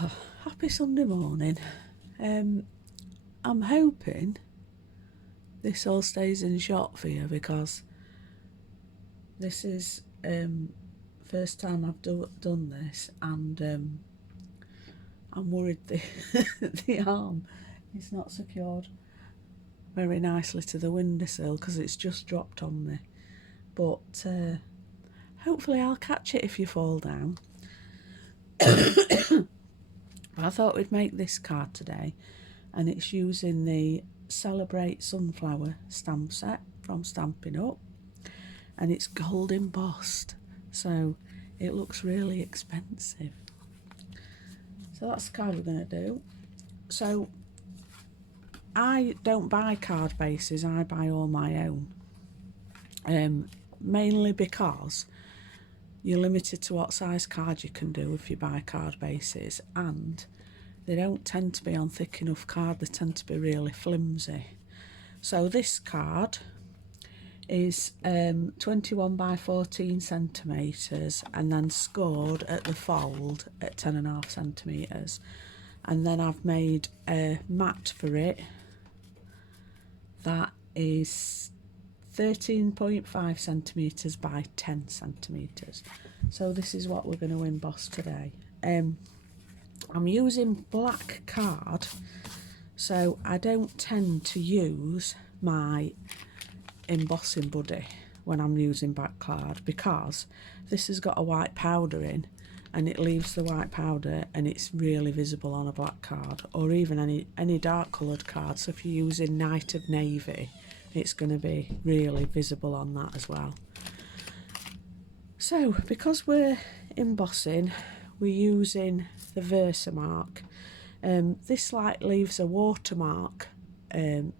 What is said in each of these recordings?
Oh, happy Sunday morning. I'm hoping this all stays in shot for you, because this is first time I've done this, and I'm worried the arm is not secured very nicely to the windowsill because it's just dropped on me. But hopefully I'll catch it if you fall down. I thought we'd make this card today, and it's using the Celebrate Sunflower stamp set from Stampin' Up, and it's gold embossed, so it looks really expensive. So that's the card we're going to do. So I don't buy card bases, I buy all my own, mainly because you're limited to what size card you can do if you buy card bases, and they don't tend to be on thick enough card, they tend to be really flimsy. So this card is 21 by 14 centimetres and then scored at the fold at 10.5 centimetres, and then I've made a mat for it that is 13.5 centimetres by 10 centimetres. So this is what we're going to emboss today. I'm using black card, so I don't tend to use my embossing buddy when I'm using black card, because this has got a white powder in and it leaves the white powder and it's really visible on a black card, or even any dark coloured card. So if you're using Night of Navy, it's going to be really visible on that as well. So because we're embossing, we're using the Versamark. This like leaves a watermark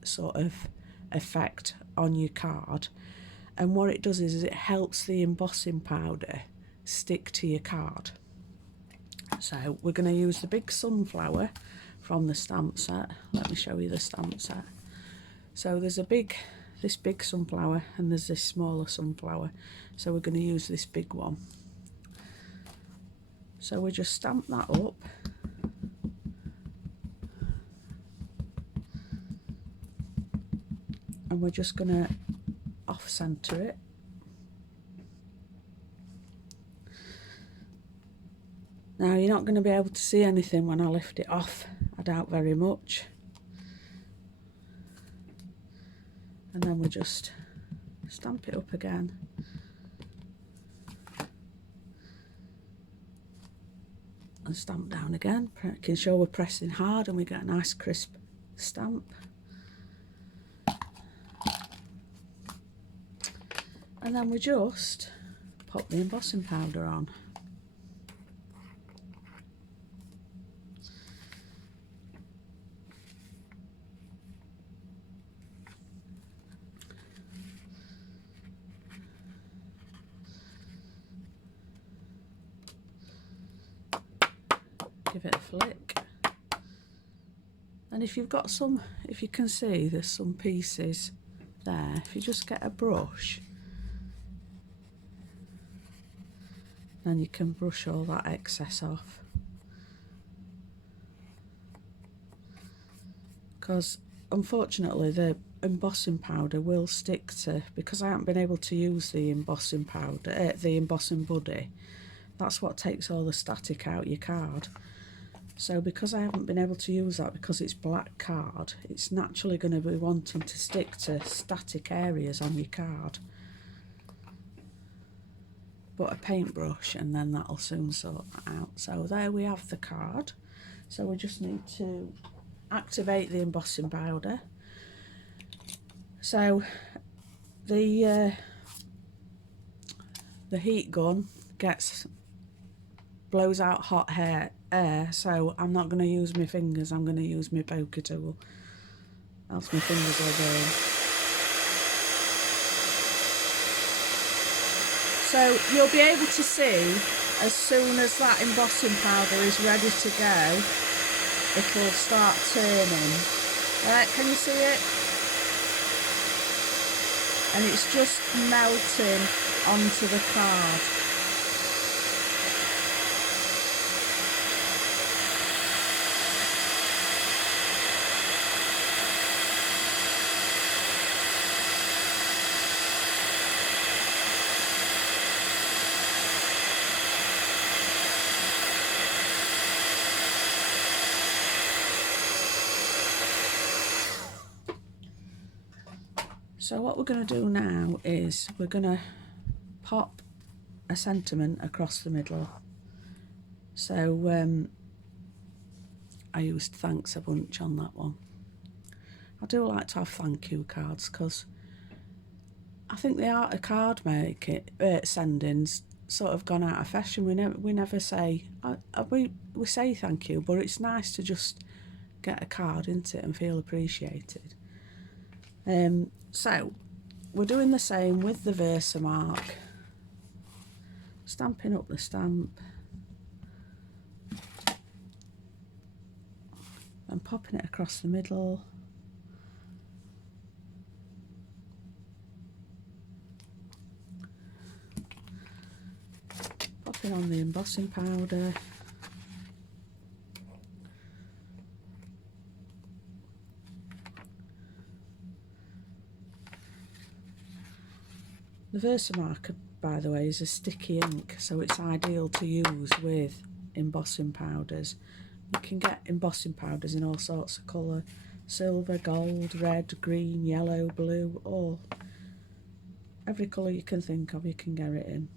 sort of effect on your card, and what it does is it helps the embossing powder stick to your card. So we're going to use the big sunflower from the stamp set. Let me show you the stamp set. So there's this big sunflower and there's this smaller sunflower, so we're going to use this big one. So we just stamp that up, and we're just going to off centre it. Now you're not going to be able to see anything when I lift it off, I doubt very much. And then we just stamp it up again. And stamp down again, making sure we're pressing hard and we get a nice crisp stamp. And then we just pop the embossing powder on. Give it a flick, and if you've got some, if you can see there's some pieces there, if you just get a brush, then you can brush all that excess off, because unfortunately the embossing powder will stick to, because I haven't been able to use the embossing powder, the embossing buddy, that's what takes all the static out your card. So because I haven't been able to use that, because it's black card, it's naturally going to be wanting to stick to static areas on your card. But a paintbrush and then that'll soon sort that out. So there we have the card. So we just need to activate the embossing powder. So the heat gun blows out hot air, so I'm not going to use my fingers, I'm going to use my poker tool, else my fingers will burn. So you'll be able to see, as soon as that embossing powder is ready to go, it'll start turning. Can you see it? And it's just melting onto the card. So what we're going to do now is we're going to pop a sentiment across the middle. So I used thanks a bunch on that one. I do like to have thank you cards because I think the art of card sending's sort of gone out of fashion. We never say we say thank you, but it's nice to just get a card into it and feel appreciated. So we're doing the same with the Versamark. Stamping up the stamp and popping it across the middle. Popping on the embossing powder. The Versamark, by the way, is a sticky ink, so it's ideal to use with embossing powders. You can get embossing powders in all sorts of colour: silver, gold, red, green, yellow, blue, or every colour you can think of you can get it in.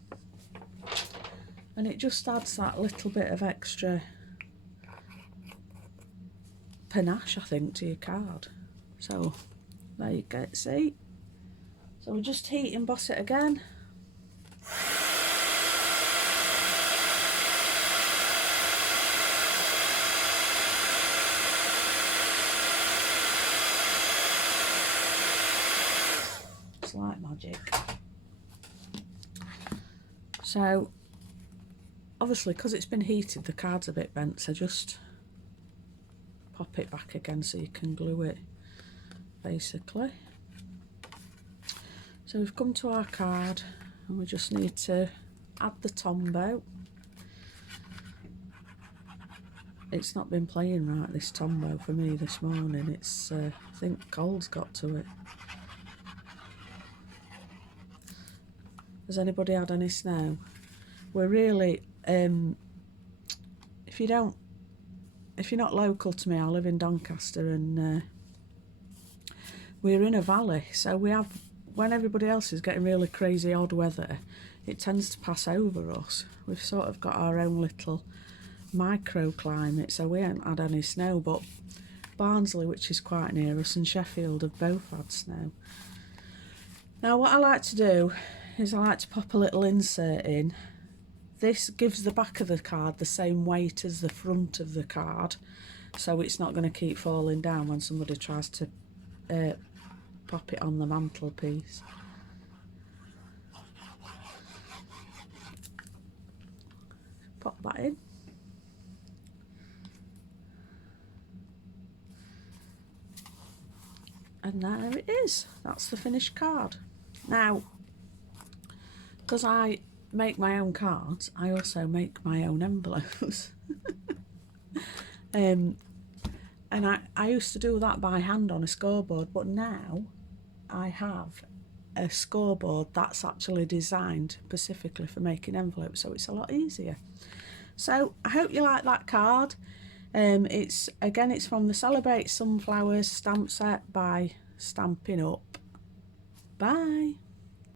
And it just adds that little bit of extra panache, I think, to your card. So there you go, see? So we'll just heat emboss it again. It's like magic. So obviously, because it's been heated, the card's a bit bent, so just pop it back again so you can glue it, basically. So we've come to our card and we just need to add the Tombow. It's not been playing right, this Tombow, for me this morning. It's I think cold's got to it. Has anybody had any snow? We're really if you're not local to me, I live in Doncaster, and we're in a valley, so we have, when everybody else is getting really crazy odd weather, it tends to pass over us. We've sort of got our own little microclimate, so we haven't had any snow, but Barnsley, which is quite near us, and Sheffield have both had snow. Now what I like to do is I like to pop a little insert in. This gives the back of the card the same weight as the front of the card, so it's not going to keep falling down when somebody tries to pop it on the mantelpiece. Pop that in. And there it is. That's the finished card. Now, because I make my own cards, I also make my own envelopes. And I used to do that by hand on a scoreboard, but now I have a scoreboard that's actually designed specifically for making envelopes, so it's a lot easier. So I hope you like that card. It's from the Celebrate Sunflowers stamp set by Stampin' Up. Bye.